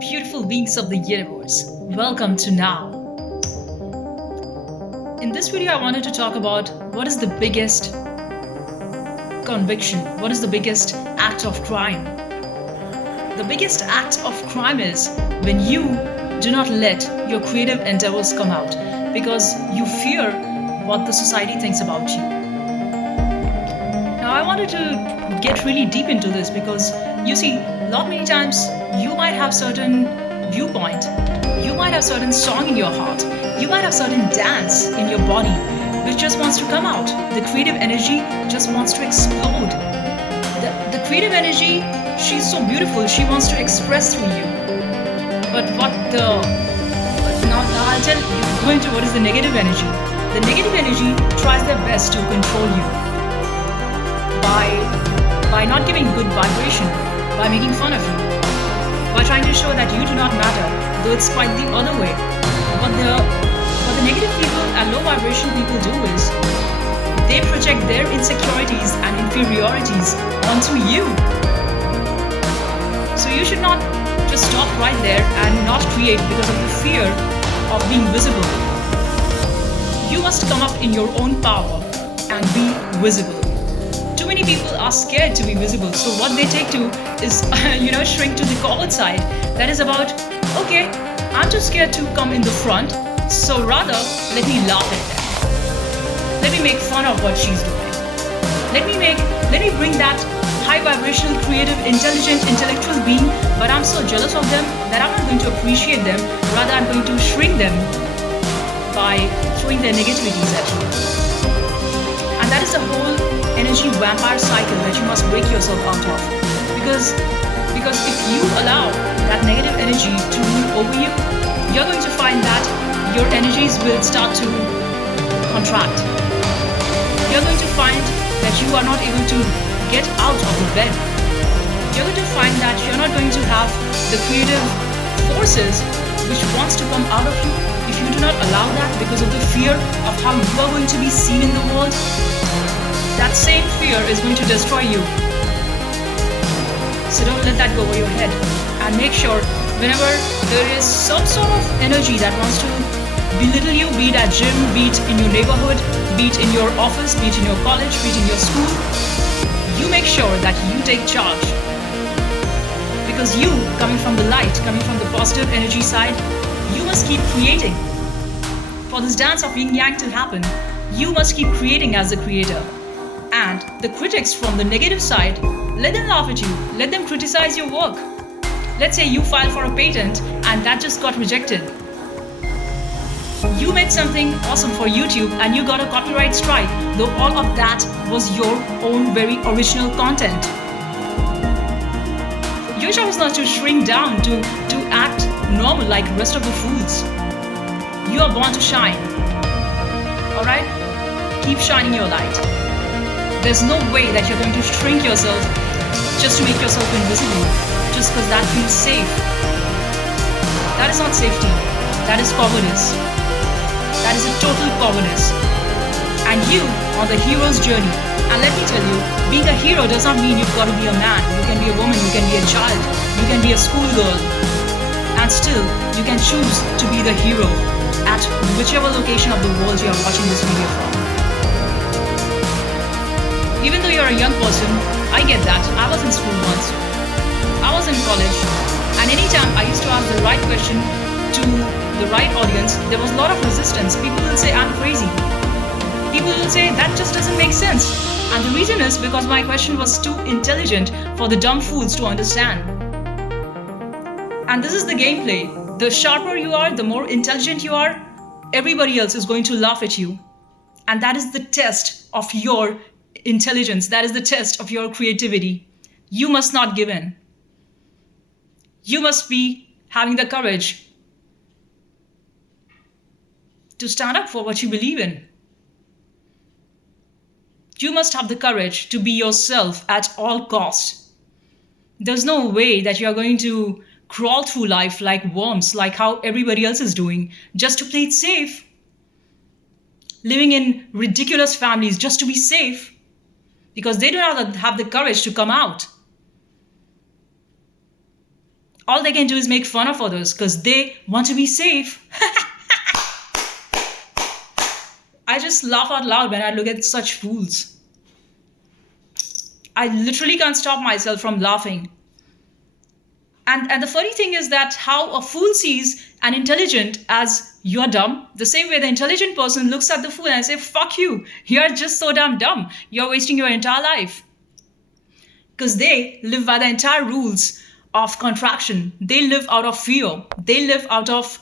Beautiful beings of the universe, welcome to Now. In this video, I wanted to talk about what is the biggest conviction, what is the biggest act of crime. The biggest act of crime is when you do not let your creative endeavors come out because you fear what the society thinks about you. Now, I wanted to get really deep into this because you see, lot many times you might have certain viewpoint, you might have certain song in your heart, you might have certain dance in your body which just wants to come out. The creative energy just wants to explode. The creative energy, she's so beautiful, she wants to express through you. But now I'll tell you, going to what is the negative energy. The negative energy tries their best to control you by not giving good vibration, by making fun of you, by trying to show that you do not matter, though it's quite the other way. What the negative people and low vibration people do is they project their insecurities and inferiorities onto you. So you should not just stop right there and not create because of the fear of being visible. You must come up in your own power and be visible. Too many people are scared to be visible, so what they take to is shrink to the coward side. That is about, okay, I'm too scared to come in the front, so rather let me laugh at them. Let me make fun of what she's doing. Let me bring that high vibrational, creative, intelligent, intellectual being, but I'm so jealous of them that I'm not going to appreciate them, rather I'm going to shrink them by throwing their negativities at you. And that is the whole energy vampire cycle that you must break yourself out of. Because if you allow that negative energy to rule over you, you're going to find that your energies will start to contract. You're going to find that you are not able to get out of the bed. You're going to find that you're not going to have the creative forces which wants to come out of you if you do not allow that because of the fear of how you are going to be seen in the world. That same fear is going to destroy you. So don't let that go over your head. And make sure whenever there is some sort of energy that wants to belittle you, be it at gym, be it in your neighborhood, be it in your office, be it in your college, be it in your school, you make sure that you take charge. Because you, coming from the light, coming from the positive energy side, you must keep creating. For this dance of yin yang to happen, you must keep creating as the creator. And the critics from the negative side, let them laugh at you, let them criticize your work. Let's say you filed for a patent and that just got rejected. You made something awesome for YouTube and you got a copyright strike, though all of that was your own very original content. Your job is not to shrink down, to act normal like the rest of the fools. You are born to shine. Alright? Keep shining your light. There's no way that you're going to shrink yourself just to make yourself invisible, just because that feels safe. That is not safety. That is cowardice. That is a total cowardice. And you on the hero's journey. And let me tell you, being a hero does not mean you've got to be a man. You can be a woman, you can be a child, you can be a schoolgirl. And still, you can choose to be the hero at whichever location of the world you are watching this video from. Even though you're a young person, I get that. I was in school once. I was in college. And anytime I used to ask the right question to the right audience, there was a lot of resistance. People will say, I'm crazy. People will say, that just doesn't make sense. And the reason is because my question was too intelligent for the dumb fools to understand. And this is the gameplay. The sharper you are, the more intelligent you are, everybody else is going to laugh at you. And that is the test of your intelligence. That is the test of your creativity. You must not give in. You must be having the courage to stand up for what you believe in. You must have the courage to be yourself at all costs. There's no way that you're going to crawl through life like worms, like how everybody else is doing, just to play it safe. Living in ridiculous families just to be safe. Because they do not have the courage to come out. All they can do is make fun of others because they want to be safe. I just laugh out loud when I look at such fools. I literally can't stop myself from laughing. And the funny thing is that how a fool sees an intelligent as you're dumb, the same way the intelligent person looks at the fool and say, fuck you, you're just so damn dumb. You're wasting your entire life. Because they live by the entire rules of contraction. They live out of fear. They live out of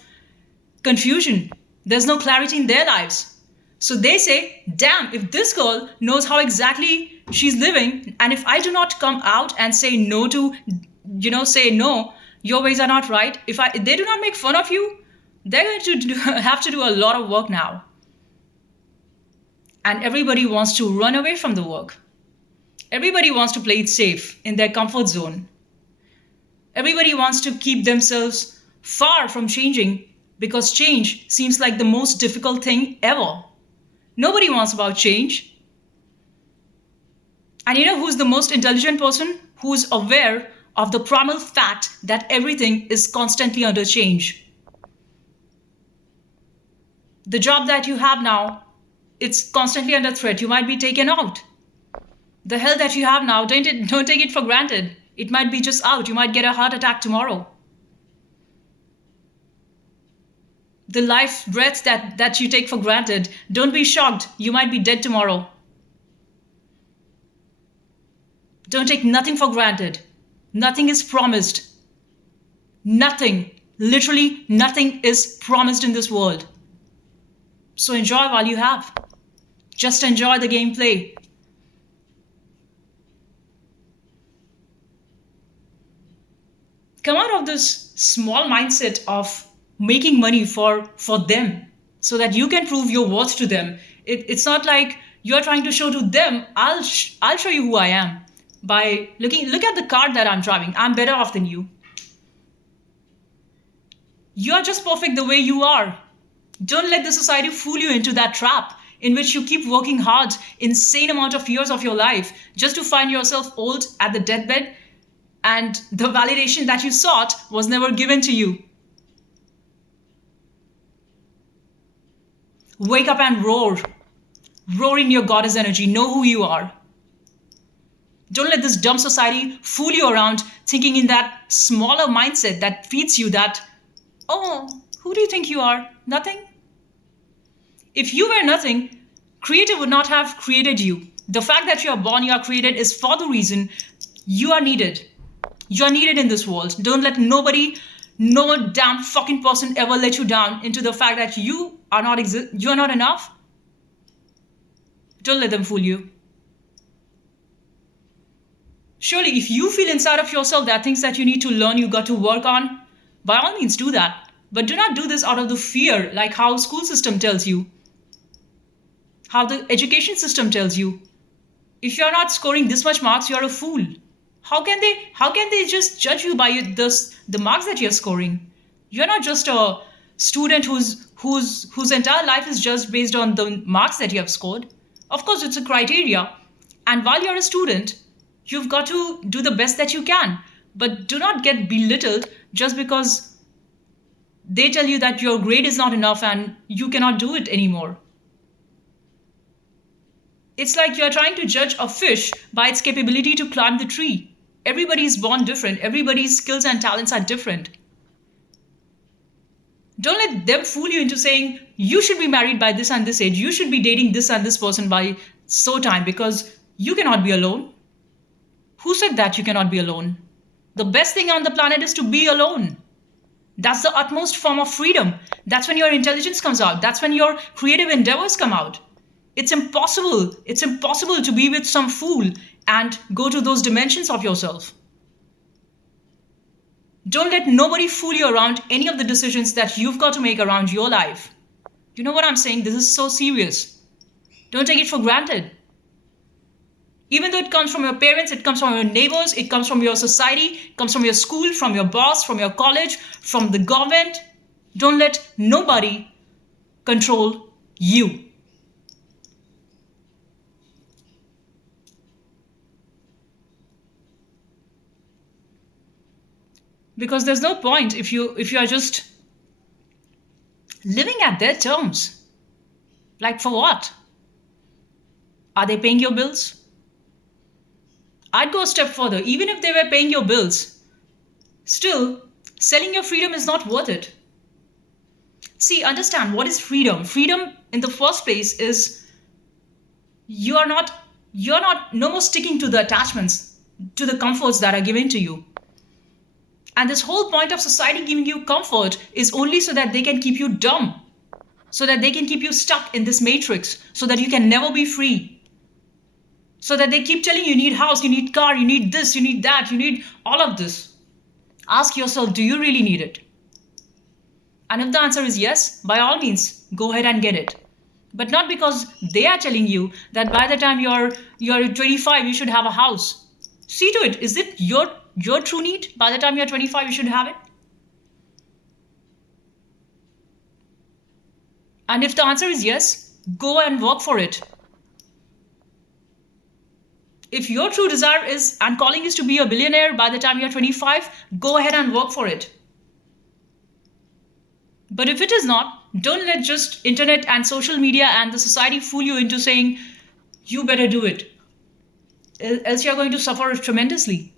confusion. There's no clarity in their lives. So they say, damn, if this girl knows how exactly she's living, and if I do not come out and say no to, say no, your ways are not right. If they do not make fun of you, they're going to have to do a lot of work now. And everybody wants to run away from the work. Everybody wants to play it safe in their comfort zone. Everybody wants to keep themselves far from changing because change seems like the most difficult thing ever. Nobody wants about change. And you know who's the most intelligent person? Who's aware of the primal fact that everything is constantly under change. The job that you have now, it's constantly under threat. You might be taken out. The health that you have now, don't take it for granted. It might be just out. You might get a heart attack tomorrow. The life breath that you take for granted, don't be shocked. You might be dead tomorrow. Don't take nothing for granted. Nothing is promised. Nothing, literally nothing is promised in this world. So enjoy while you have. Just enjoy the gameplay. Come out of this small mindset of making money for them so that you can prove your worth to them. It's not like you're trying to show to them, I'll show you who I am by look at the car that I'm driving. I'm better off than you. You're just perfect the way you are. Don't let the society fool you into that trap in which you keep working hard, insane amount of years of your life just to find yourself old at the deathbed, and the validation that you sought was never given to you. Wake up and roar. Roar in your goddess energy. Know who you are. Don't let this dumb society fool you around thinking in that smaller mindset that feeds you that, oh, who do you think you are? Nothing? If you were nothing, creator would not have created you. The fact that you are born, you are created is for the reason you are needed. You are needed in this world. Don't let nobody, no damn fucking person ever let you down into the fact that you are not enough. Don't let them fool you. Surely, if you feel inside of yourself there are things that you need to learn, you got to work on, by all means do that. But do not do this out of the fear, like how school system tells you, how the education system tells you. If you're not scoring this much marks, you're a fool. How can they just judge you by the marks that you're scoring? You're not just a student whose entire life is just based on the marks that you have scored. Of course, it's a criteria. And while you're a student, you've got to do the best that you can. But do not get belittled just because they tell you that your grade is not enough and you cannot do it anymore. It's like you're trying to judge a fish by its capability to climb the tree. Everybody's born different. Everybody's skills and talents are different. Don't let them fool you into saying, you should be married by this and this age. You should be dating this and this person by so time because you cannot be alone. Who said that you cannot be alone? The best thing on the planet is to be alone. That's the utmost form of freedom. That's when your intelligence comes out. That's when your creative endeavors come out. It's impossible. It's impossible to be with some fool and go to those dimensions of yourself. Don't let nobody fool you around any of the decisions that you've got to make around your life. You know what I'm saying? This is so serious. Don't take it for granted. Even though it comes from your parents, it comes from your neighbors, it comes from your society, it comes from your school, from your boss, from your college, from the government. Don't let nobody control you. Because there's no point if you are just living at their terms. Like for what? Are they paying your bills? I'd go a step further. Even if they were paying your bills, still, selling your freedom is not worth it. See, understand what is freedom. Freedom in the first place is you are not you're not no more sticking to the attachments, to the comforts that are given to you. And this whole point of society giving you comfort is only so that they can keep you dumb, so that they can keep you stuck in this matrix, so that you can never be free. So that they keep telling you, you need house, you need car, you need this, you need that, you need all of this. Ask yourself, do you really need it? And if the answer is yes, by all means, go ahead and get it. But not because they are telling you that by the time you're 25, you should have a house. See to it, is it your true need? By the time you're 25, you should have it. And if the answer is yes, go and work for it. If your true desire is and calling is to be a billionaire by the time you're 25, go ahead and work for it. But if it is not, don't let just internet and social media and the society fool you into saying, you better do it. Else you're going to suffer tremendously.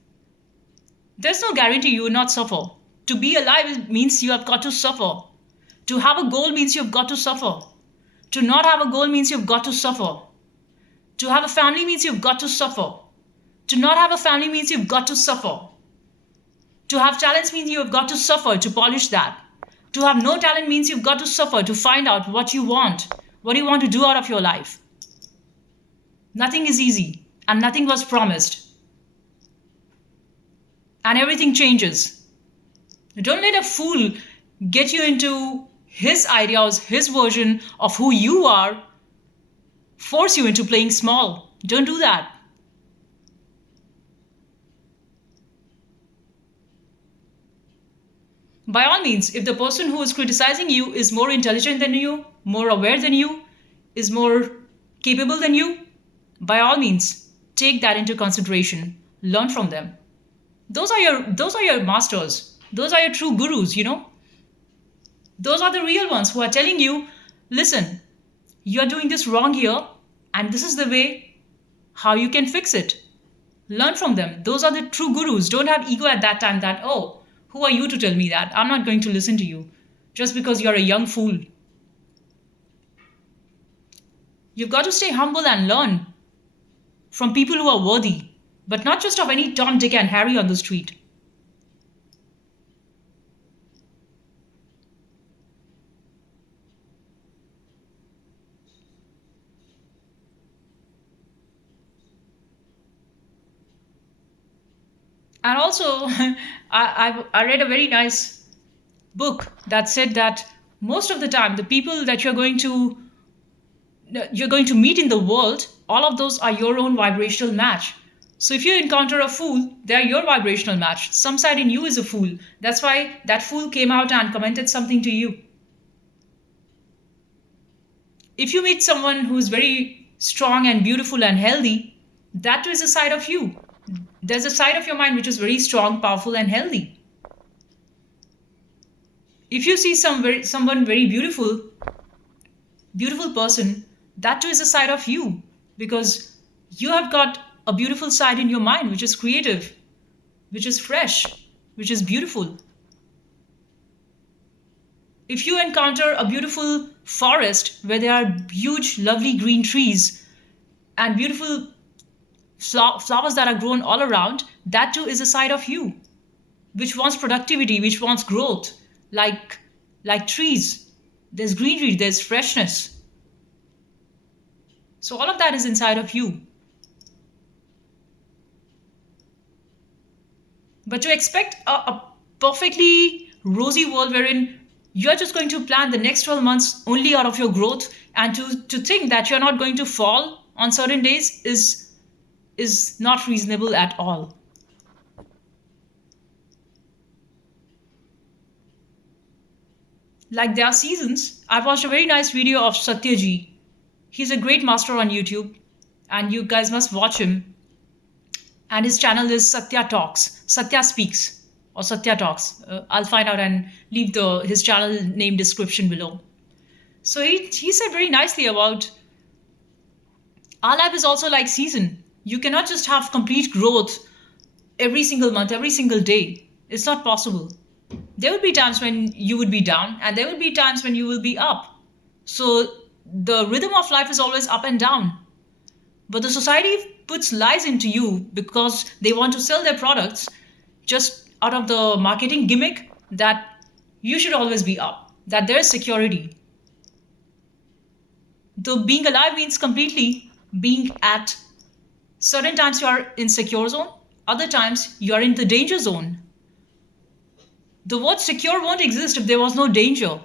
There's no guarantee you will not suffer. To be alive means you have got to suffer. To have a goal means you've got to suffer. To not have a goal means you've got to suffer. To have a family means you've got to suffer. To not have a family means you've got to suffer. To have talents means you've got to suffer to polish that. To have no talent means you've got to suffer to find out what you want to do out of your life. Nothing is easy and nothing was promised. And everything changes. Don't let a fool get you into his ideas, his version of who you are, force you into playing small. Don't do that. By all means, if the person who is criticizing you is more intelligent than you, more aware than you, is more capable than you, by all means, take that into consideration. Learn from them. Those are your masters. Those are your true gurus, Those are the real ones who are telling you, listen, you're doing this wrong here, and this is the way how you can fix it. Learn from them. Those are the true gurus. Don't have ego at that time that, oh, who are you to tell me that? I'm not going to listen to you just because you're a young fool. You've got to stay humble and learn from people who are worthy, but not just of any Tom, Dick, and Harry on the street. And also, I read a very nice book that said that most of the time, the people that you're going to meet in the world, all of those are your own vibrational match. So if you encounter a fool, they're your vibrational match. Some side in you is a fool. That's why that fool came out and commented something to you. If you meet someone who's very strong and beautiful and healthy, that too is a side of you. There's a side of your mind which is very strong, powerful, and healthy. If you see someone very beautiful person, that too is a side of you, because you have got a beautiful side in your mind which is creative, which is fresh, which is beautiful. If you encounter a beautiful forest where there are huge, lovely green trees and beautiful flowers that are grown all around, that too is a side of you which wants productivity, which wants growth, like trees. There's greenery, there's freshness. So all of that is inside of you. But to expect a perfectly rosy world wherein you're just going to plan the next 12 months only out of your growth, and to think that you're not going to fall on certain days is not reasonable at all. Like there are seasons. I watched a very nice video of Satyaji. He's a great master on YouTube, and you guys must watch him. And his channel is Satya Talks, Satya Speaks. or Satya Talks. I'll find out and leave the his channel name description below. So he said very nicely about our life is also like season. You cannot just have complete growth every single month, every single day. It's not possible. There will be times when you would be down, and there will be times when you will be up. So the rhythm of life is always up and down. But the society puts lies into you because they want to sell their products just out of the marketing gimmick that you should always be up, that there is security. Though being alive means completely being at certain times you are in secure zone, other times you are in the danger zone. The word secure won't exist if there was no danger.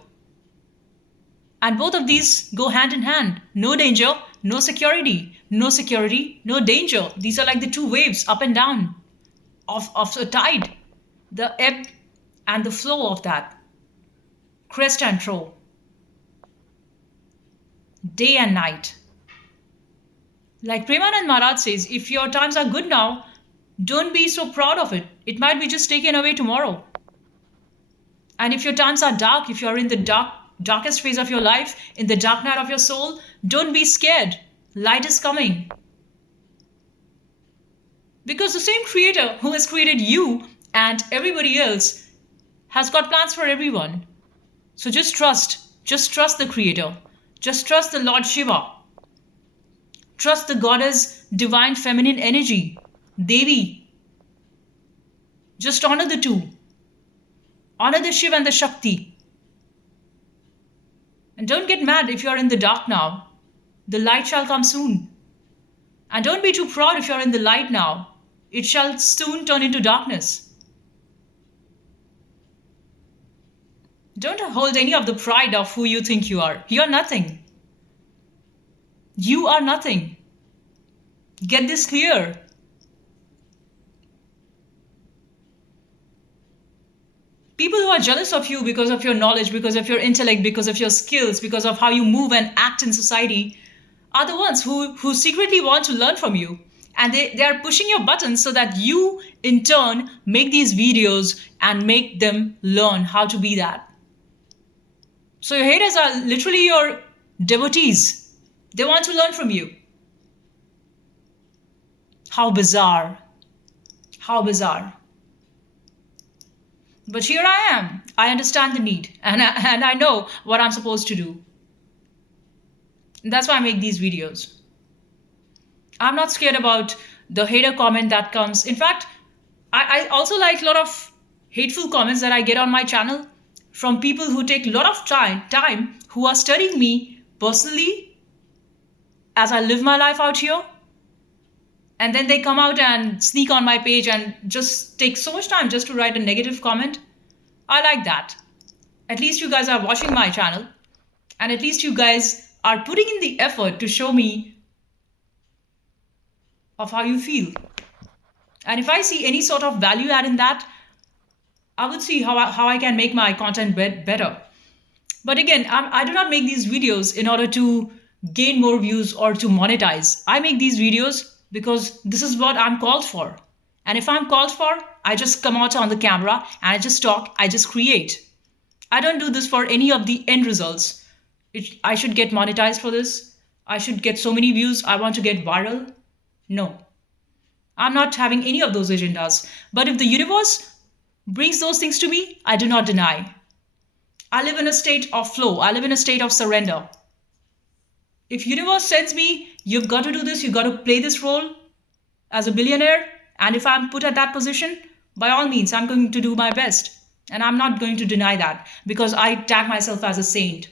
And both of these go hand in hand. No danger, no security. No security, no danger. These are like the two waves up and down of a tide. The ebb and the flow of that. Crest and trough. Day and night. Like Premanand Maharaj says, if your times are good now, don't be so proud of it. It might be just taken away tomorrow. And if your times are dark, if you're in the darkest phase of your life, in the dark night of your soul, don't be scared. Light is coming. Because the same creator who has created you and everybody else has got plans for everyone. So just trust the creator. Just trust the Lord Shiva. Trust the goddess divine feminine energy, Devi. Just honor the two. Honor the Shiva and the Shakti. And don't get mad if you're in the dark now. The light shall come soon. And don't be too proud if you're in the light now. It shall soon turn into darkness. Don't hold any of the pride of who you think you are. You're nothing. You are nothing. Get this clear. People who are jealous of you because of your knowledge, because of your intellect, because of your skills, because of how you move and act in society are the ones who secretly want to learn from you. And they are pushing your buttons so that you, in turn, make these videos and make them learn how to be that. So your haters are literally your devotees. They want to learn from you. How bizarre. How bizarre. But here I am. I understand the need. And I know what I'm supposed to do. And that's why I make these videos. I'm not scared about the hater comment that comes. In fact, I also like a lot of hateful comments that I get on my channel from people who take a lot of time who are studying me personally as I live my life out here. And then they come out and sneak on my page and just take so much time just to write a negative comment. I like that. At least you guys are watching my channel. And at least you guys are putting in the effort to show me of how you feel. And if I see any sort of value add in that, I would see how I can make my content better. But again, I do not make these videos in order to gain more views or to monetize. I make these videos because this is what I'm called for. And if I'm called for, I just come out on the camera and I just talk, I just create. I don't do this for any of the end results. I should get monetized for this. I should get so many views. I want to get viral. No. I'm not having any of those agendas. But if the universe brings those things to me, I do not deny. I live in a state of flow. I live in a state of surrender. If universe sends me, you've got to do this, you've got to play this role as a billionaire, and if I'm put at that position, by all means, I'm going to do my best. And I'm not going to deny that because I tag myself as a saint.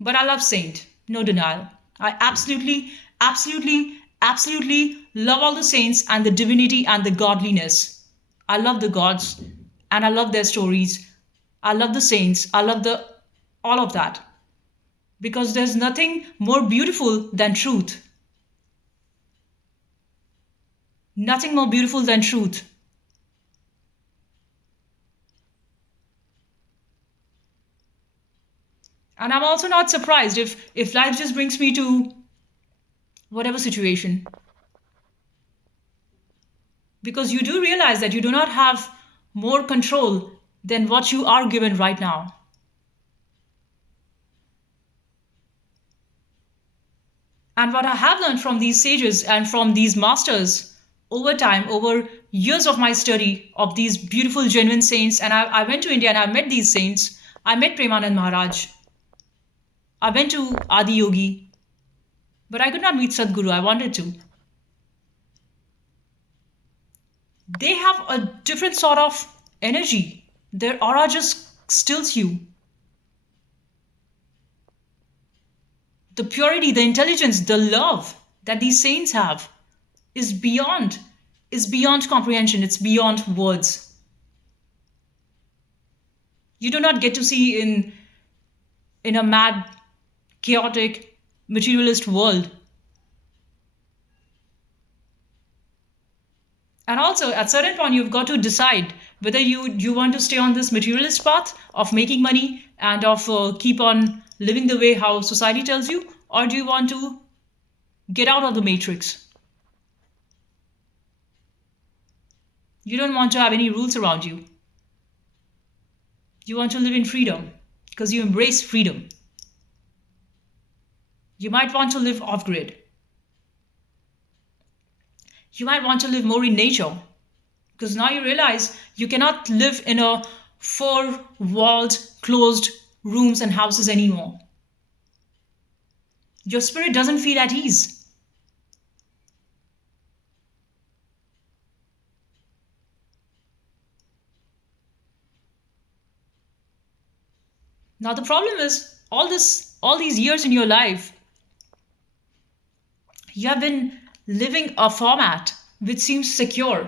But I love saint, no denial. I absolutely love all the saints and the divinity and the godliness. I love the gods and I love their stories. I love the saints. I love all of that. Because there's nothing more beautiful than truth. Nothing more beautiful than truth. And I'm also not surprised if life just brings me to whatever situation. because you do realize that you do not have more control than what you are given right now. And what I have learned from these sages and from these masters over time, over years of my study of these beautiful, genuine saints, and I went to India and I met these saints. I met Premanand Maharaj. I went to Adi Yogi, but I could not meet Sadhguru. I wanted to. They have a different sort of energy. Their aura just stills you. The purity, the intelligence, the love that these saints have is beyond comprehension. It's beyond words. You do not get to see in a mad, chaotic, materialist world. And also, at certain point, you've got to decide whether you want to stay on this materialist path of making money and of keep on living the way how society tells you, or do you want to get out of the matrix? You don't want to have any rules around you. You want to live in freedom because you embrace freedom. You might want to live off grid. You might want to live more in nature because now you realize you cannot live in a four walled, closed rooms and houses anymore. Your spirit doesn't feel at ease. Now the problem is all these years in your life, you have been living a format which seems secure.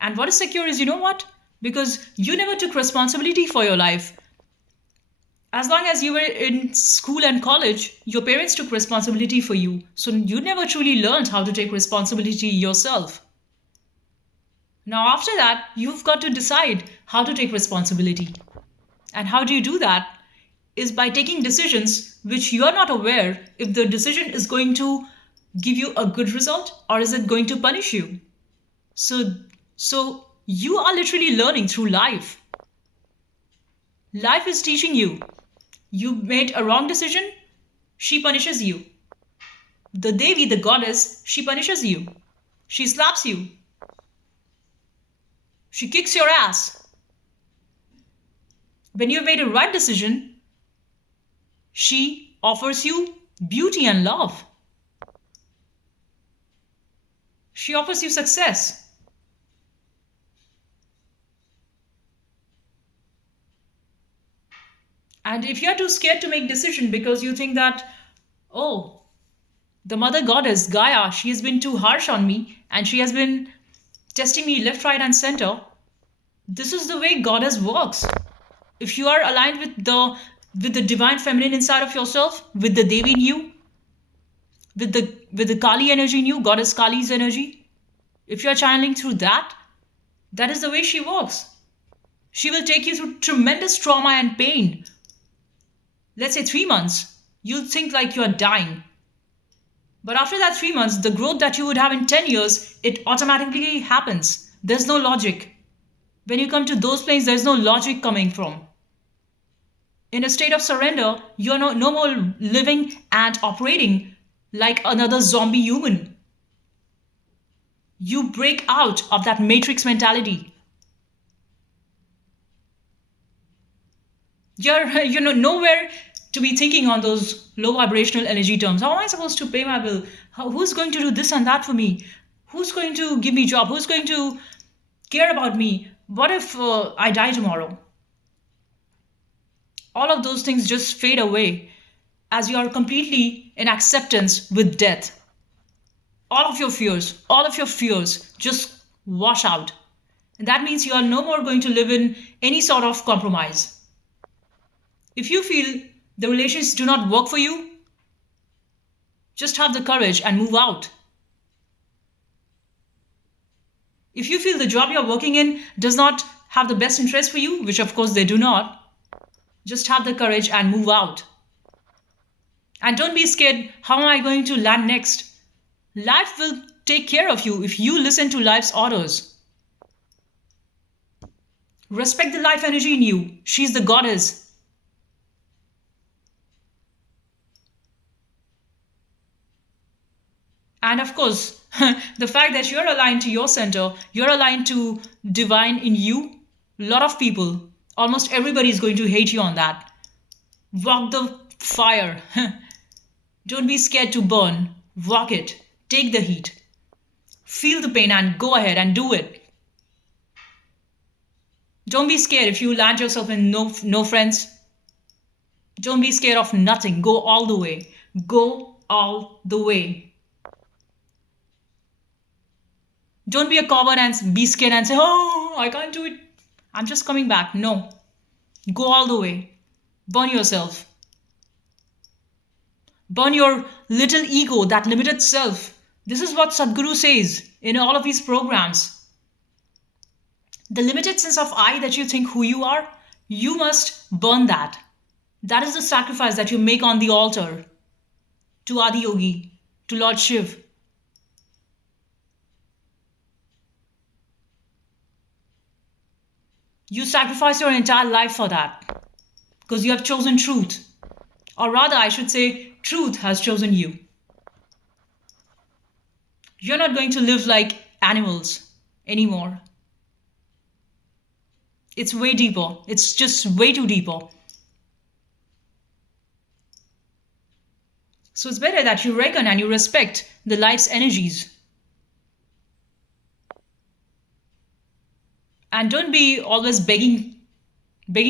And what is secure is, you know what? Because you never took responsibility for your life. As long as you were in school and college, your parents took responsibility for you. So you never truly learned how to take responsibility yourself. Now, after that, you've got to decide how to take responsibility. And how do you do that? Is by taking decisions which you are not aware if the decision is going to give you a good result or is it going to punish you. So you are literally learning through life. Life is teaching you. You made a wrong decision, she punishes you. The Devi, the goddess, she punishes you. She slaps you. She kicks your ass. When you've made a right decision, she offers you beauty and love. She offers you success. And if you're too scared to make decision because you think that, oh, the mother goddess, Gaia, she has been too harsh on me and she has been testing me left, right, and center. This is the way goddess works. If you are aligned with the divine feminine inside of yourself, with the Devi in you, with the Kali energy in you, goddess Kali's energy, if you are channeling through that, that is the way she works. She will take you through tremendous trauma and pain. Let's say 3 months, you'll think like you are dying. But after that 3 months, the growth that you would have in 10 years, it automatically happens. There's no logic. When you come to those planes, there's no logic coming from. In a state of surrender, you're no more living and operating like another zombie human. You break out of that matrix mentality. You're nowhere to be thinking on those low vibrational energy terms. How am I supposed to pay my bill? Who's going to do this and that for me? Who's going to give me a job? Who's going to care about me? What if I die tomorrow? All of those things just fade away as you are completely in acceptance with death. All of your fears just wash out. And that means you are no more going to live in any sort of compromise. If you feel the relations do not work for you, just have the courage and move out. If you feel the job you're working in does not have the best interest for you, which of course they do not, just have the courage and move out. And don't be scared, how am I going to land next? Life will take care of you if you listen to life's orders. Respect the life energy in you. She's the goddess. And of course, the fact that you're aligned to your center, you're aligned to divine in you, a lot of people, almost everybody is going to hate you on that. Walk the fire. Don't be scared to burn. Walk it. Take the heat. Feel the pain and go ahead and do it. Don't be scared if you land yourself in no friends. Don't be scared of nothing. Go all the way. Go all the way. Don't be a coward and be scared and say, oh, I can't do it. I'm just coming back. No. Go all the way. Burn yourself. Burn your little ego, that limited self. This is what Sadhguru says in all of his programs. The limited sense of I that you think who you are, you must burn that. That is the sacrifice that you make on the altar to Adiyogi, to Lord Shiv. You sacrifice your entire life for that because you have chosen truth. Or rather, I should say, truth has chosen you. You're not going to live like animals anymore. It's way deeper. It's just way too deeper. So it's better that you reckon and you respect the life's energies. And don't be always begging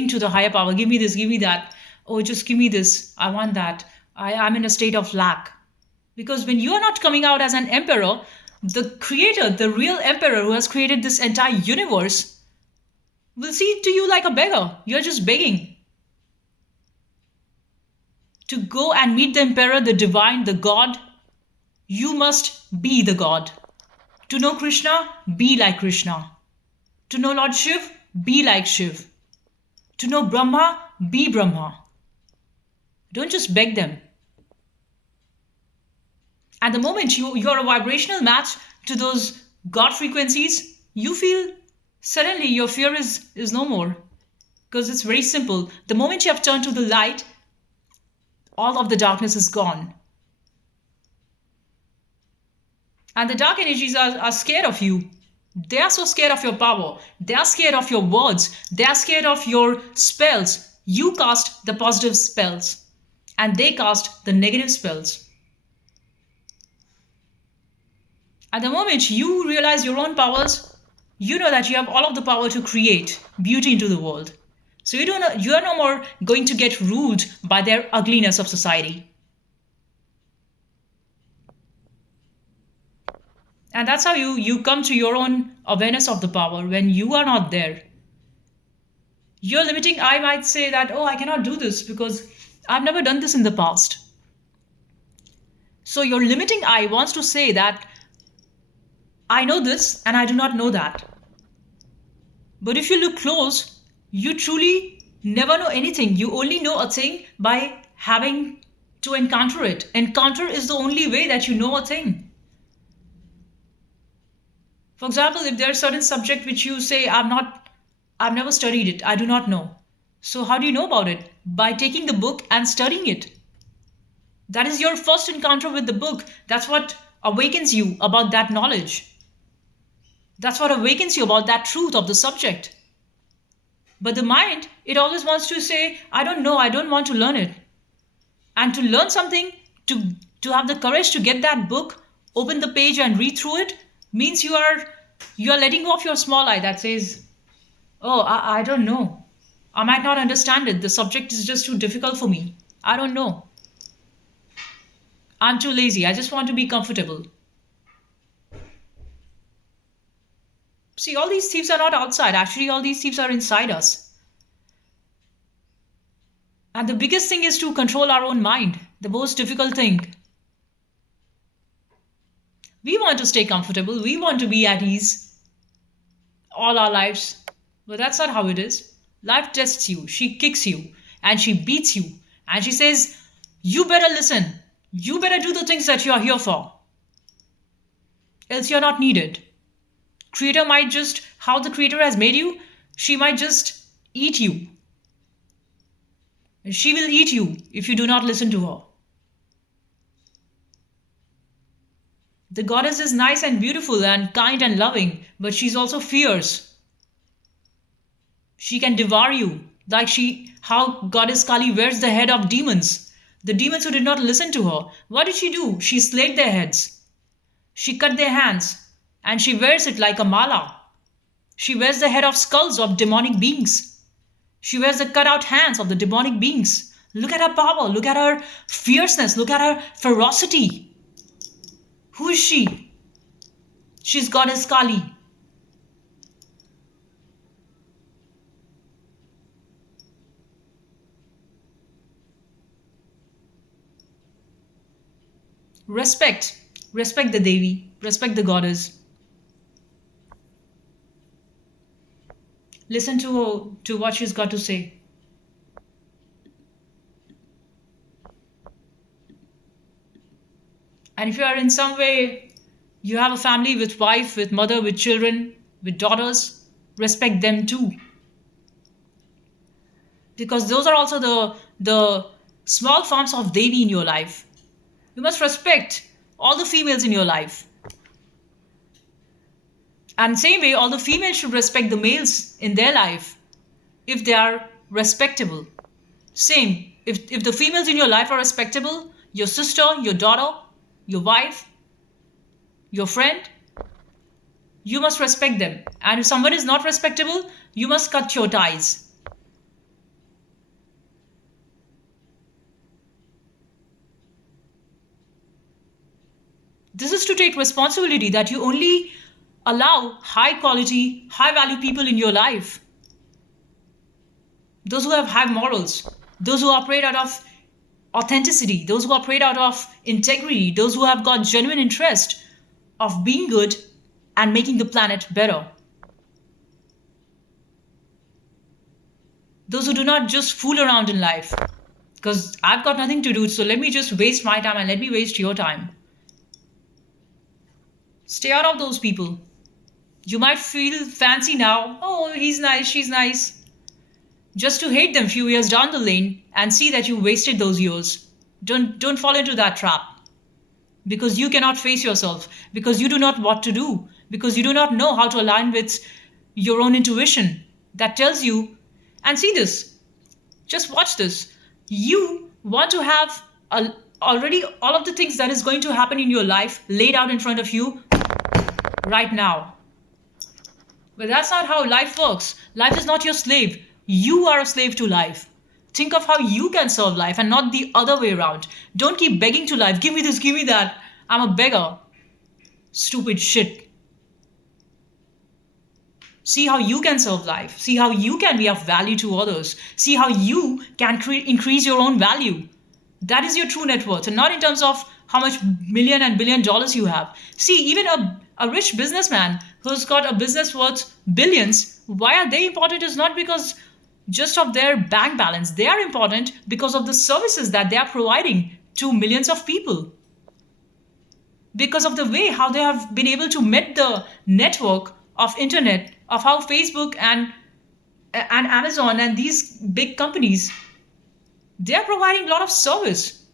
to the higher power, give me this, give me that. Oh, just give me this. I want that. I'm in a state of lack. Because when you are not coming out as an emperor, the creator, the real emperor who has created this entire universe, will see to you like a beggar. You're just begging. To go and meet the emperor, the divine, the God, you must be the God. To know Krishna, be like Krishna. To know Lord Shiv, be like Shiv. To know Brahma, be Brahma. Don't just beg them. At the moment you are a vibrational match to those God frequencies, you feel suddenly your fear is no more. Because it's very simple. The moment you have turned to the light, all of the darkness is gone. And the dark energies are scared of you. They are so scared of your power. They are scared of your words. They are scared of your spells. You cast the positive spells. And they cast the negative spells. At the moment you realize your own powers, you know that you have all of the power to create beauty into the world. So you are no more going to get ruled by their ugliness of society. And that's how you come to your own awareness of the power when you are not there. Your limiting I might say that, oh, I cannot do this because I've never done this in the past. So your limiting I wants to say that I know this and I do not know that. But if you look close, you truly never know anything. You only know a thing by having to encounter it. Encounter is the only way that you know a thing. For example, if there's a certain subject which you say, I've never studied it, I do not know. So how do you know about it? By taking the book and studying it. That is your first encounter with the book. That's what awakens you about that knowledge. That's what awakens you about that truth of the subject. But the mind, it always wants to say, I don't know, I don't want to learn it. And to learn something, to have the courage to get that book, open the page and read through it, means you are letting go of your small I that says, oh, I don't know. I might not understand it. The subject is just too difficult for me. I don't know. I'm too lazy. I just want to be comfortable. See, all these thieves are not outside. Actually, all these thieves are inside us. And the biggest thing is to control our own mind. The most difficult thing. We want to stay comfortable. We want to be at ease all our lives. But that's not how it is. Life tests you. She kicks you. And she beats you. And she says, you better listen. You better do the things that you are here for. else you're not needed. Creator might just, how the creator has made you, she might just eat you. She will eat you if you do not listen to her. The goddess is nice and beautiful and kind and loving, but she's also fierce. She can devour you, like how Goddess Kali wears the head of demons. The demons who did not listen to her. What did she do? She slayed their heads. She cut their hands, and she wears it like a mala. She wears the head of skulls of demonic beings. She wears the cut out hands of the demonic beings. Look at her power, look at her fierceness, look at her ferocity. Who is she? She's Goddess Kali. Respect. Respect the Devi. Respect the goddess. Listen to what she's got to say. And if you are in some way, you have a family with wife, with mother, with children, with daughters, respect them too. Because those are also the small forms of Devi in your life. You must respect all the females in your life. And same way, all the females should respect the males in their life if they are respectable. Same, if the females in your life are respectable, your sister, your daughter, your wife, your friend, you must respect them. And if someone is not respectable, you must cut your ties. This is to take responsibility that you only allow high quality, high value people in your life. Those who have high morals, those who operate out of authenticity, those who operate out of integrity, those who have got genuine interest of being good and making the planet better. Those who do not just fool around in life. Because I've got nothing to do, so let me just waste my time and let me waste your time. Stay out of those people. You might feel fancy now. Oh, he's nice, she's nice. Just to hate them few years down the lane and see that you wasted those years. Don't fall into that trap. Because you cannot face yourself. Because you do not know what to do. Because you do not know how to align with your own intuition that tells you, and see this. Just watch this. You want to have already all of the things that is going to happen in your life laid out in front of you right now. But that's not how life works. Life is not your slave. You are a slave to life. Think of how you can serve life and not the other way around. Don't keep begging to life. Give me this, give me that. I'm a beggar. Stupid shit. See how you can serve life. See how you can be of value to others. See how you can increase your own value. That is your true net worth, and not in terms of how much million and billion dollars you have. See, even a rich businessman who's got a business worth billions, why are they important? Is not because just of their bank balance. They are important because of the services that they are providing to millions of people. Because of the way how they have been able to meet the network of internet, of how Facebook and Amazon and these big companies, they are providing a lot of service.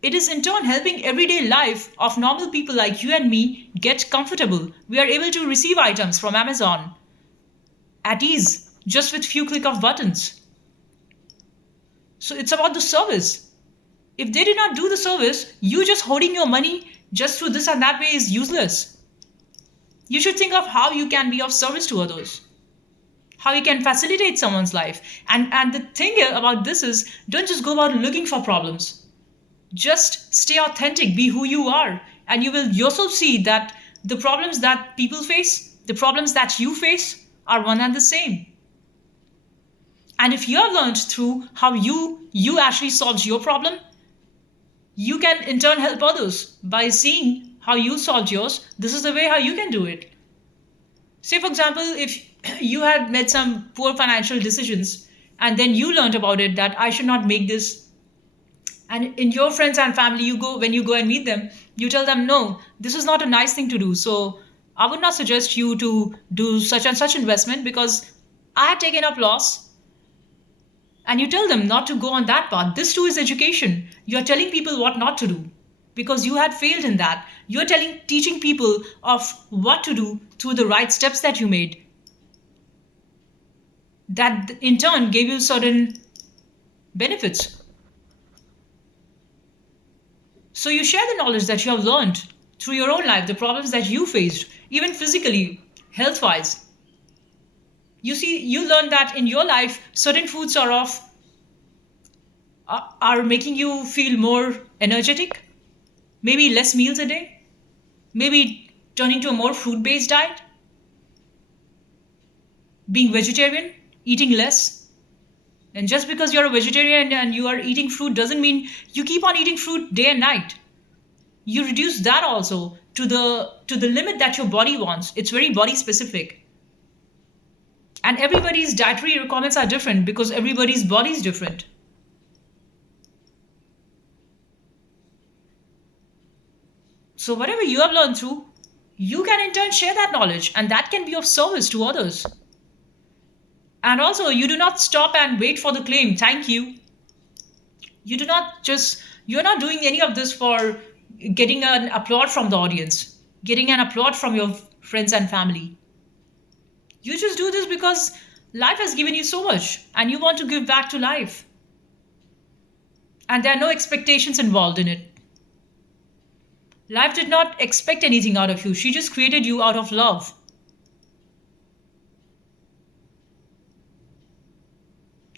It is in turn helping everyday life of normal people like you and me get comfortable. We are able to receive items from Amazon at ease, just with few click of buttons. So it's about the service. If they did not do the service, you just hoarding your money just through this and that way is useless. You should think of how you can be of service to others, how you can facilitate someone's life. And the thing about this is, don't just go about looking for problems. Just stay authentic, be who you are, and you will yourself see that the problems that people face, the problems that you face, are one and the same. And if you have learned through how you actually solved your problem, you can in turn help others by seeing how you solved yours. This is the way how you can do it. Say, for example, if you had made some poor financial decisions and then you learned about it that I should not make this. And in your friends and family, when you go and meet them, You tell them, no, this is not a nice thing to do. So I would not suggest you to do such and such investment because I had taken up loss. And you tell them not to go on that path. This too is education. You're telling people what not to do because you had failed in that. You're teaching people of what to do through the right steps that you made. That in turn gave you certain benefits. So you share the knowledge that you have learned through your own life, the problems that you faced, even physically, health wise. You see, you learn that in your life, certain foods are making you feel more energetic, maybe less meals a day, maybe turning to a more fruit based diet, being vegetarian, eating less. And just because you're a vegetarian and you are eating fruit doesn't mean you keep on eating fruit day and night. You reduce that also to the limit that your body wants. It's very body specific. And everybody's dietary requirements are different because everybody's body is different. So whatever you have learned through, you can in turn share that knowledge and that can be of service to others. And also, you do not stop and wait for the claim, thank you. You're not doing any of this for getting an applaud from the audience, getting an applaud from your friends and family. You just do this because life has given you so much and you want to give back to life. And there are no expectations involved in it. Life did not expect anything out of you, she just created you out of love.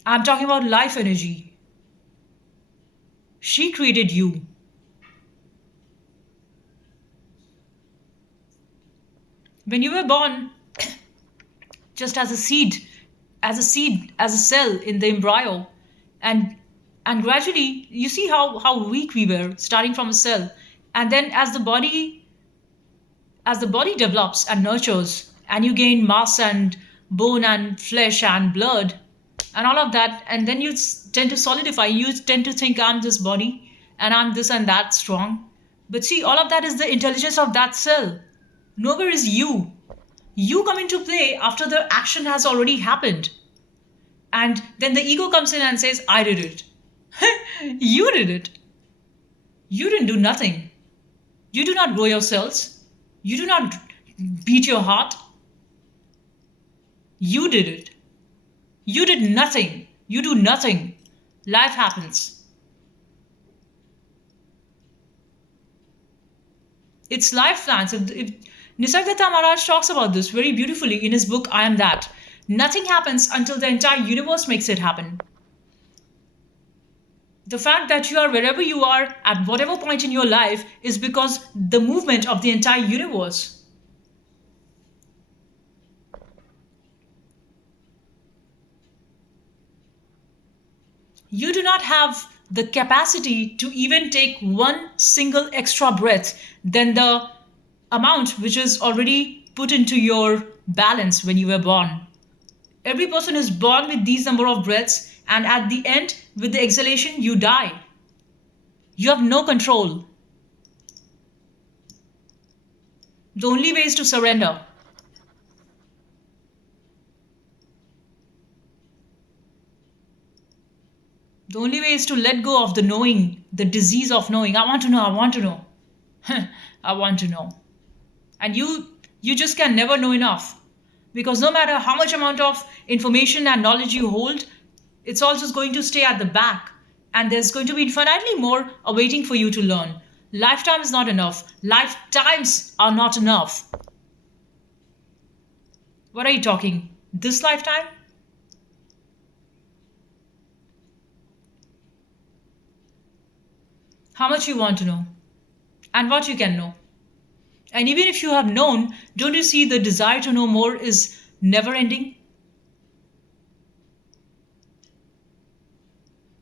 I'm talking about life energy. She created you. When you were born, just as a cell in the embryo, and gradually you see how weak we were starting from a cell, and then as the body develops and nurtures, and you gain mass and bone and flesh and blood and all of that, and then you tend to solidify. You tend to think, I'm this body and I'm this and that strong. But see, all of that is the intelligence of that cell. Nowhere is you. You come into play after the action has already happened. And then the ego comes in and says, I did it. You did it. You didn't do nothing. You do not grow your cells. You do not beat your heart. You did it. You did nothing. You do nothing. Life happens. It's life plans. If Nisargadatta Maharaj talks about this very beautifully in his book, I Am That. Nothing happens until the entire universe makes it happen. The fact that you are wherever you are at whatever point in your life is because the movement of the entire universe. You do not have the capacity to even take one single extra breath than the amount which is already put into your balance when you were born. Every person is born with these number of breaths, and at the end, with the exhalation, you die. You have no control. The only way is to surrender. The only way is to let go of the knowing, the disease of knowing. I want to know, I want to know. I want to know. And you just can never know enough. Because no matter how much amount of information and knowledge you hold, it's all just going to stay at the back. And there's going to be infinitely more awaiting for you to learn. Lifetime is not enough. Lifetimes are not enough. What are you talking? This lifetime? How much you want to know? And what you can know? And even if you have known, don't you see the desire to know more is never ending?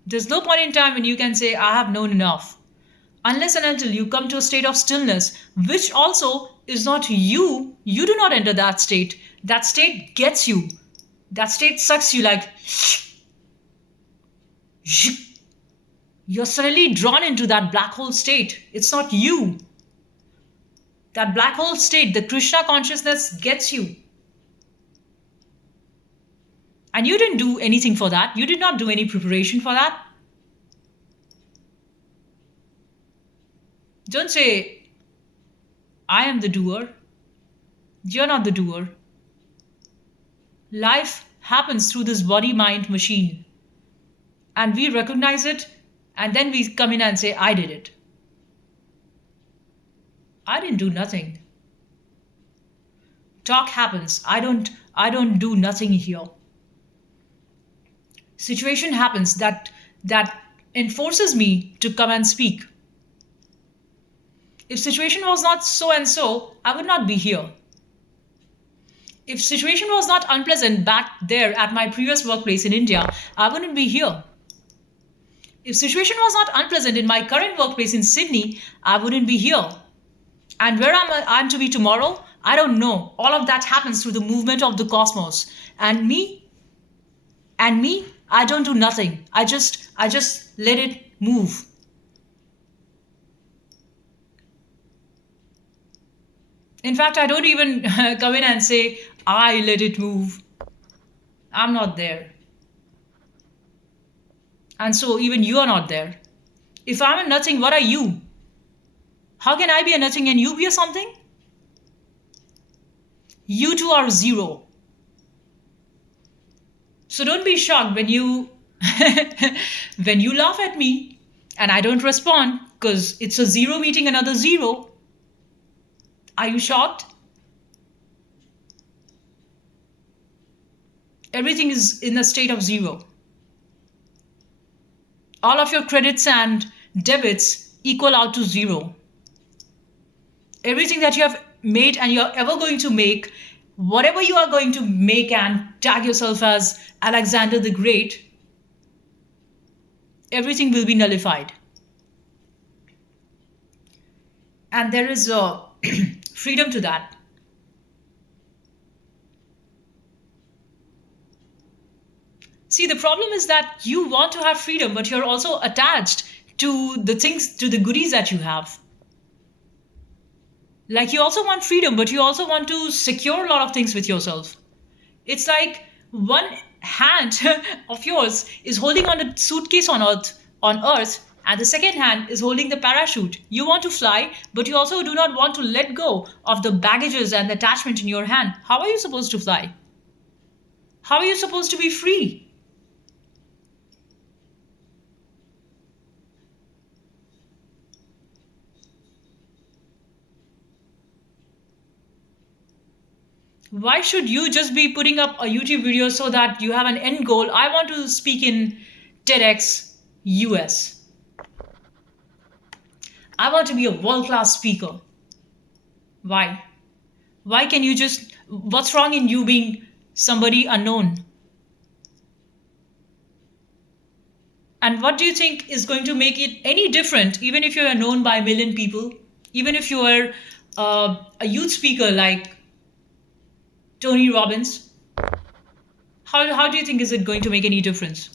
There's no point in time when you can say, I have known enough. Unless and until you come to a state of stillness, which also is not you, you do not enter that state. That state gets you. That state sucks you like, you're suddenly drawn into that black hole state. It's not you. That black hole state, the Krishna consciousness gets you. And you didn't do anything for that. You did not do any preparation for that. Don't say, I am the doer. You're not the doer. Life happens through this body mind machine. And we recognize it, and then we come in and say, I did it. I didn't do nothing. Talk happens. I don't do nothing here. Situation happens that enforces me to come and speak. If situation was not so and so, I would not be here. If situation was not unpleasant back there at my previous workplace in India, I wouldn't be here. If situation was not unpleasant in my current workplace in Sydney, I wouldn't be here. And where I'm to be tomorrow, I don't know. All of that happens through the movement of the cosmos. And me, I don't do nothing. I just let it move. In fact, I don't even come in and say, I let it move. I'm not there. And so even you are not there. If I'm a nothing, what are you? How can I be a nothing and you be a something? You two are zero. So don't be shocked when you when you laugh at me and I don't respond because it's a zero meeting another zero. Are you shocked? Everything is in a state of zero. All of your credits and debits equal out to zero. Everything that you have made and you're ever going to make, whatever you are going to make and tag yourself as Alexander the Great, everything will be nullified. And there is a freedom to that. See, the problem is that you want to have freedom, but you're also attached to the things, to the goodies that you have. Like you also want freedom, but you also want to secure a lot of things with yourself. It's like one hand of yours is holding on a suitcase on earth, and the second hand is holding the parachute. You want to fly, but you also do not want to let go of the baggages and the attachment in your hand. How are you supposed to fly? How are you supposed to be free? Why should you just be putting up a YouTube video so that you have an end goal? I want to speak in TEDx US. I want to be a world-class speaker. Why? Why can you just, what's wrong in you being somebody unknown? And what do you think is going to make it any different, even if you are known by a million people, even if you are a youth speaker like Tony Robbins? How do you think is it going to make any difference?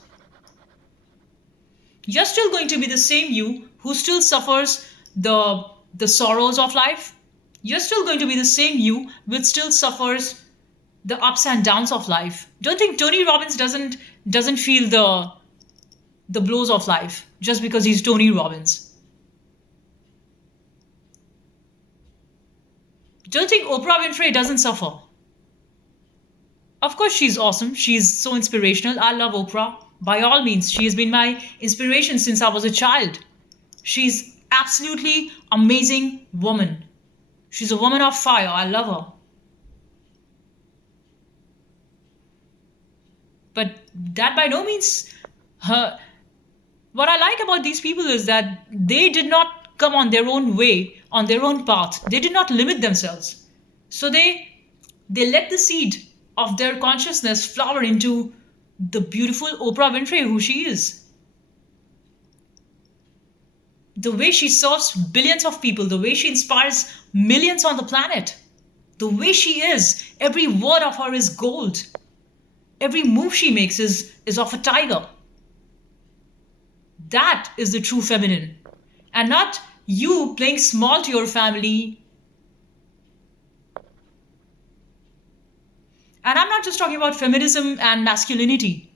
You're still going to be the same you who still suffers the sorrows of life. You're still going to be the same you which still suffers the ups and downs of life. Don't think Tony Robbins doesn't feel the blows of life just because he's Tony Robbins. Don't think Oprah Winfrey doesn't suffer. Of course, she's awesome. She's so inspirational. I love Oprah. By all means, she has been my inspiration since I was a child. She's absolutely amazing woman. She's a woman of fire. I love her. But that by no means her. What I like about these people is that they did not come on their own way, on their own path. They did not limit themselves. So they let the seed of their consciousness flower into the beautiful Oprah Winfrey who she is. The way she serves billions of people, the way she inspires millions on the planet, the way she is, every word of her is gold. Every move she makes is of a tiger. That is the true feminine. And not you playing small to your family, And I'm not just talking about feminism and masculinity.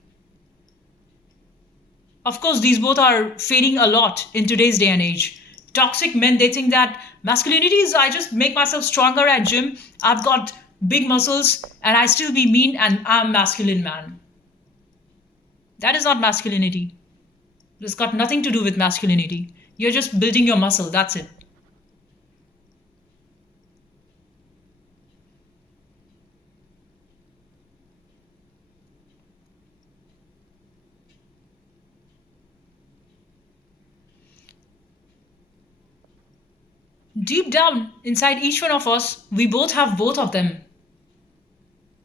Of course, these both are fading a lot in today's day and age. Toxic men, they think that masculinity is I just make myself stronger at gym, I've got big muscles, and I still be mean and I'm masculine man. That is not masculinity. It's got nothing to do with masculinity. You're just building your muscle, that's it. Deep down inside each one of us, we both have both of them,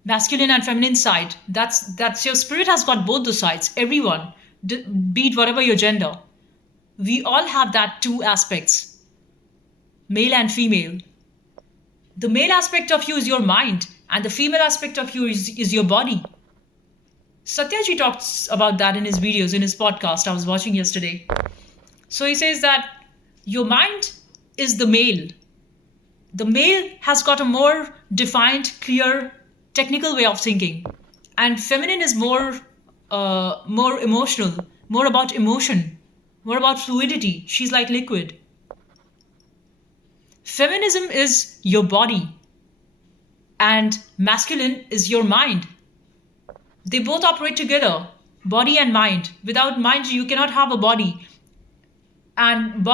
masculine and feminine side. That's your spirit has got both the sides. Everyone, be it whatever your gender, we all have that two aspects, male and female. The male aspect of you is your mind, and the female aspect of you is your body. Satyaji talks about that in his videos, in his podcast I was watching yesterday. So he says that your mind is the male. The male has got a more defined, clear, technical way of thinking, and feminine is more emotional, more about emotion, more about fluidity. She's like liquid. Feminism is your body, and masculine is your mind. They both operate together, body and mind. Without mind, you cannot have a body, and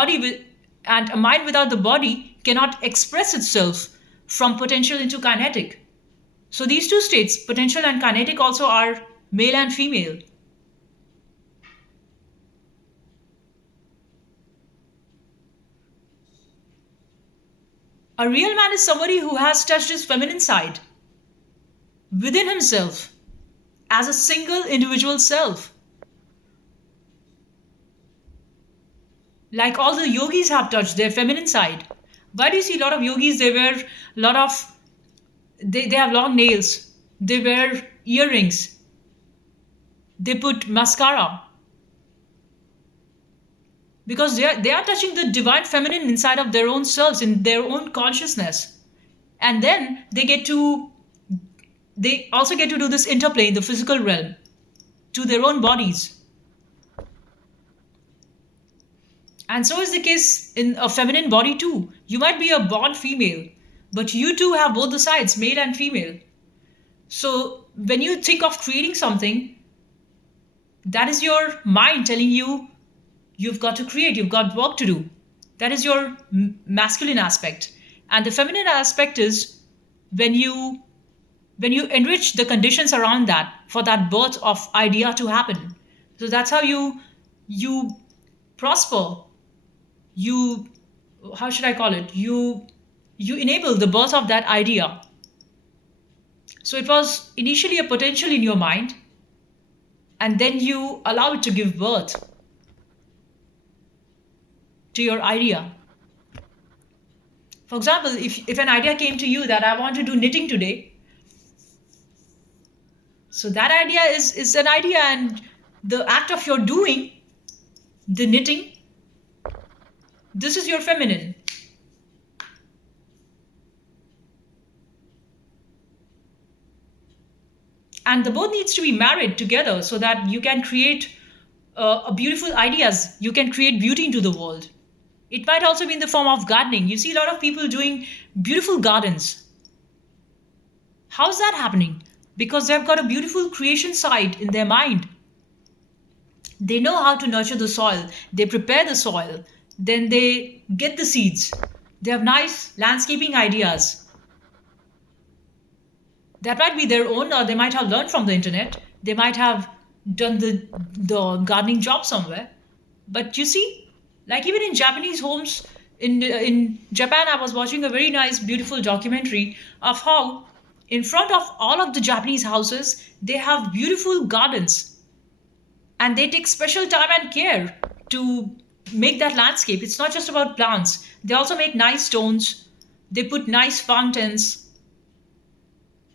and a mind without the body cannot express itself from potential into kinetic. So these two states, potential and kinetic, also are male and female. A real man is somebody who has touched his feminine side within himself as a single individual self. Like all the yogis have touched their feminine side. Why do you see a lot of yogis? They wear a lot of, they have long nails, they wear earrings, they put mascara, because they are touching the divine feminine inside of their own selves, in their own consciousness. And then they also get to do this interplay in the physical realm to their own bodies. And so is the case in a feminine body too. You might be a born female, but you too have both the sides, male and female. So when you think of creating something, that is your mind telling you you've got to create, you've got work to do. That is your masculine aspect. And the feminine aspect is when you enrich the conditions around that for that birth of idea to happen. So that's how you prosper. You, how should I call it, you enable the birth of that idea. So it was initially a potential in your mind, and then you allow it to give birth to your idea. For example, if an idea came to you that I want to do knitting today, so that idea is an idea, and the act of your doing the knitting, this is your feminine. And the both needs to be married together so that you can create a beautiful ideas. You can create beauty into the world. It might also be in the form of gardening. You see a lot of people doing beautiful gardens. How's that happening? Because they've got a beautiful creation side in their mind. They know how to nurture the soil. They prepare the soil. Then they get the seeds. They have nice landscaping ideas. That might be their own, or they might have learned from the internet. They might have done the gardening job somewhere. But you see, like even in Japanese homes, in Japan, I was watching a very nice, beautiful documentary of how in front of all of the Japanese houses, they have beautiful gardens, and they take special time and care to make that landscape. It's not just about plants. They also make nice stones. They put nice fountains.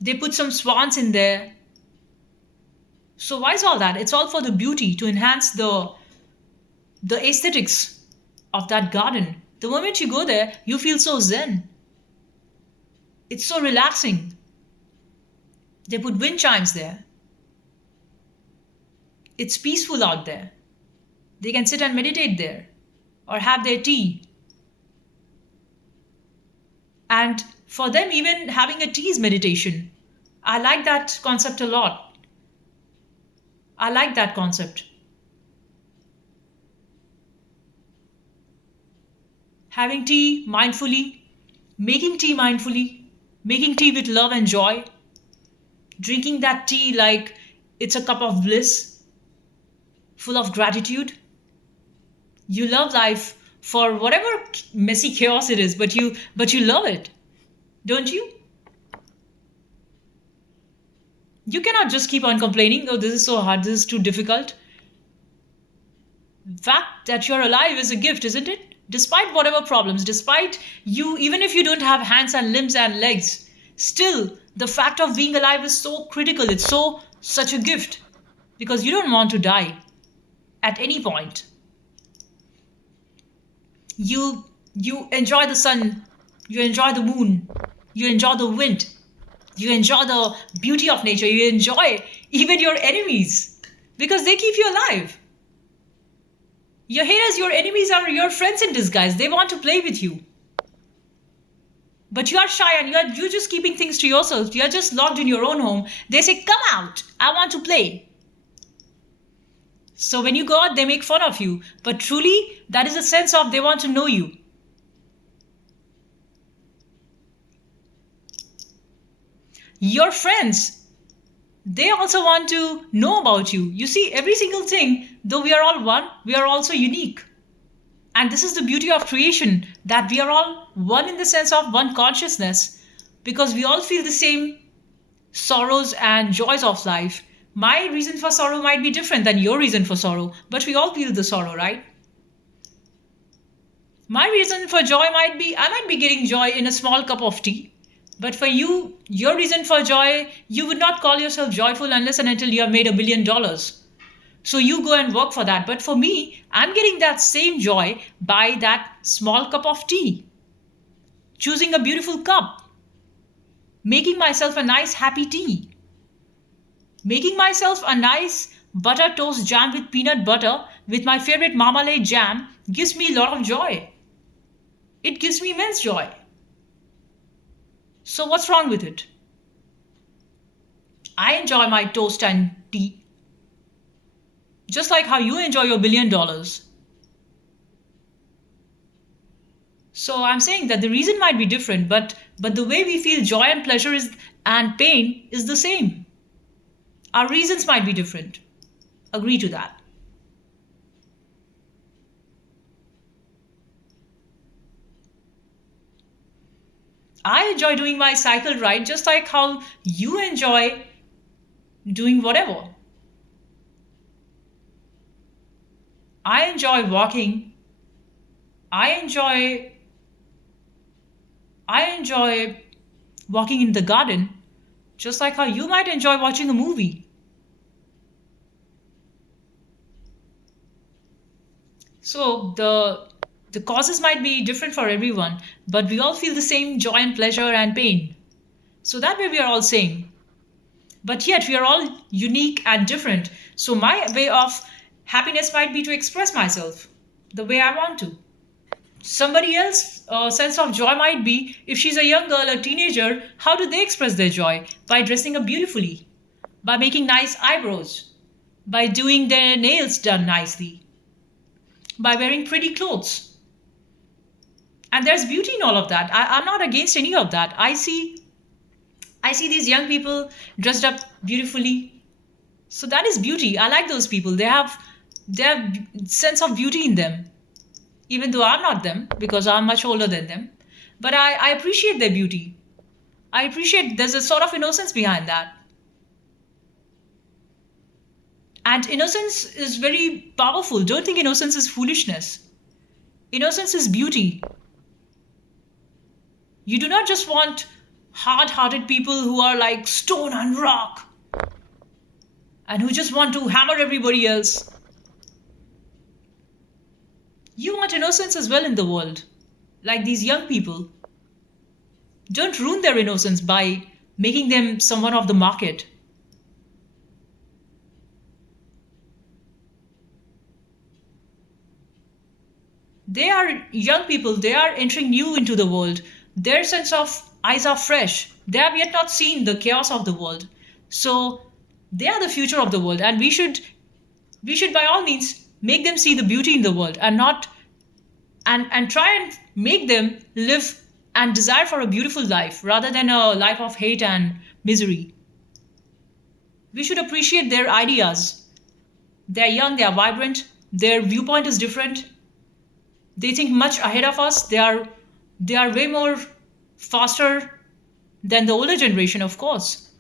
They put some swans in there. So why is all that? It's all for the beauty, to enhance the aesthetics of that garden. The moment you go there, you feel so zen. It's so relaxing. They put wind chimes there. It's peaceful out there. They can sit and meditate there or have their tea. And for them, even having a tea is meditation. I like that concept a lot. I like that concept. Having tea mindfully, making tea with love and joy, drinking that tea like it's a cup of bliss, full of gratitude. You love life for whatever messy chaos it is, but you love it, don't you? You cannot just keep on complaining, oh, this is so hard, this is too difficult. The fact that you're alive is a gift, isn't it? Despite whatever problems, despite you, even if you don't have hands and limbs and legs, still the fact of being alive is so critical. It's so such a gift because you don't want to die at any point. You enjoy the sun, you enjoy the moon, you enjoy the wind, you enjoy the beauty of nature, you enjoy even your enemies because they keep you alive. Your haters, your enemies are your friends in disguise. They want to play with you. But you are shy and you're just keeping things to yourself. You're just locked in your own home. They say, come out. I want to play. So when you go out, they make fun of you. But truly, that is a sense of they want to know you. Your friends, they also want to know about you. You see, every single thing, though we are all one, we are also unique. And this is the beauty of creation, that we are all one in the sense of one consciousness, because we all feel the same sorrows and joys of life. My reason for sorrow might be different than your reason for sorrow, but we all feel the sorrow, right? My reason for joy might be, I might be getting joy in a small cup of tea. But for you, your reason for joy, you would not call yourself joyful unless and until you have made $1 billion. So you go and work for that. But for me, I'm getting that same joy by that small cup of tea. Choosing a beautiful cup. Making myself a nice happy tea. Making myself a nice butter toast jam with peanut butter with my favorite marmalade jam gives me a lot of joy. It gives me immense joy. So what's wrong with it? I enjoy my toast and tea. Just like how you enjoy your $1 billion. So I'm saying that the reason might be different, but the way we feel joy and pleasure is and pain is the same. Our reasons might be different. Agree to that. I enjoy doing my cycle ride just like how you enjoy doing whatever. I enjoy walking. I enjoy walking in the garden just like how you might enjoy watching a movie. So the causes might be different for everyone, but we all feel the same joy and pleasure and pain. So that way we are all same. But yet we are all unique and different. So my way of happiness might be to express myself the way I want to. Somebody else's sense of joy might be if she's a young girl, a teenager, how do they express their joy? By dressing up beautifully, by making nice eyebrows, by doing their nails done nicely, by wearing pretty clothes. And there's beauty in all of that. I'm not against any of that. I see these young people dressed up beautifully. So that is beauty. I like those people. They have sense of beauty in them. Even though I'm not them, because I'm much older than them. But I appreciate their beauty. I appreciate there's a sort of innocence behind that. And innocence is very powerful. Don't think innocence is foolishness. Innocence is beauty. You do not just want hard-hearted people who are like stone and rock and who just want to hammer everybody else. You want innocence as well in the world, like these young people. Don't ruin their innocence by making them someone of the market. They are young people, they are entering new into the world. Their sense of eyes are fresh. They have yet not seen the chaos of the world. So they are the future of the world, and we should by all means make them see the beauty in the world, and not and try and make them live and desire for a beautiful life rather than a life of hate and misery. We should appreciate their ideas. They're young, they are vibrant, their viewpoint is different. They think much ahead of us. They are way more faster than the older generation, of course.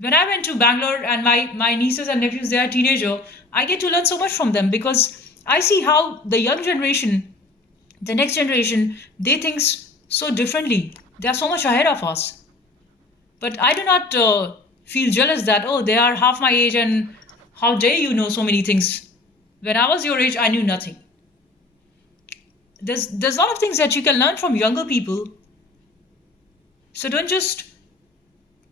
When I went to Bangalore, and my nieces and nephews, they are teenager, I get to learn so much from them, because I see how the young generation, the next generation, they think so differently. They are so much ahead of us. But I do not feel jealous that, oh, they are half my age, and how dare you know so many things. When I was your age, I knew nothing. There's a lot of things that you can learn from younger people. So don't just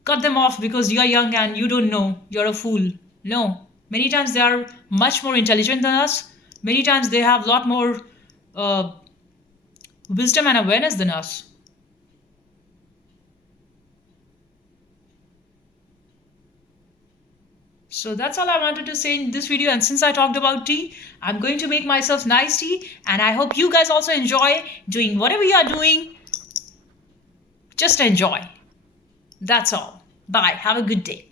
cut them off because you're young and you don't know, you're a fool. No, many times they are much more intelligent than us. Many times they have a lot more uh, wisdom and awareness than us. So that's all I wanted to say in this video. And since I talked about tea, I'm going to make myself nice tea. And I hope you guys also enjoy doing whatever you are doing. Just enjoy. That's all. Bye. Have a good day.